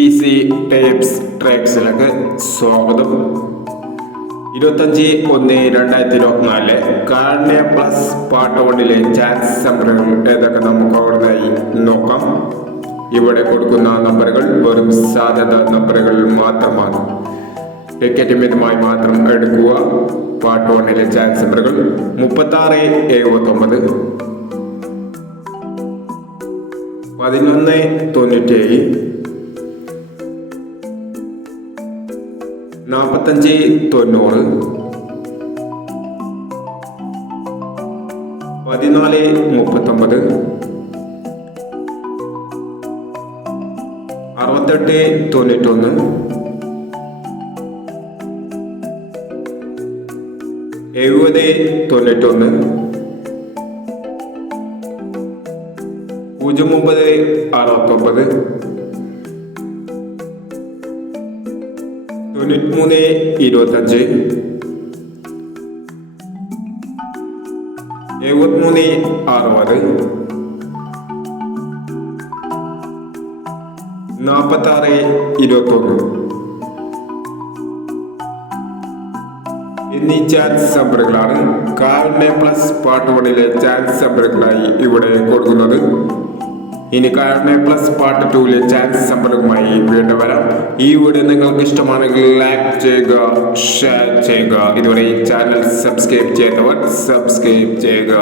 Easy tapes ട്രാക്സിലേക്ക് സ്വാഗതം. 25/1/2024 കാരുണ്യ plus part 1 chance നമ്പറുകൾ ഏതൊക്കെ നമുക്ക് അവിടുന്നായി നോക്കാം. ഇവിടെ കൊടുക്കുന്ന നമ്പറുകൾ വെറും സാധ്യത നമ്പറുകൾ മാത്രമാണ്. ടിക്കറ്റ് മിതമായി മാത്രം എടുക്കുക. പാർട്ട് 1 ചാൻസ് നമ്പറുകൾ 3679, 1197, 4590, 1439, 6891, 7091, 0969, 9325, 7360, 4621 എന്നീ ചാൻസ് നമ്പറുകളാണ് കാരുണ്യ പ്ലസ് പാർട്ട് 1 ചാൻസ് നമ്പറുകളായി ഇവിടെ കൊടുക്കുന്നത്. ഇനി കാരുണ്യ പ്ലസ് പാർട്ട് 2 ചാൻസ് നമ്പറുമായി വീണ്ടും വരാം. ഈ വീഡിയോ നിങ്ങൾക്ക് ഇഷ്ടമാണെങ്കിൽ ലൈക്ക് ചെയ്യുക, ഷെയർ ചെയ്യുക. ഇതുവരെ ഈ ചാനൽ സബ്സ്ക്രൈബ് ചെയ്യാത്തവർ സബ്സ്ക്രൈബ് ചെയ്യുക.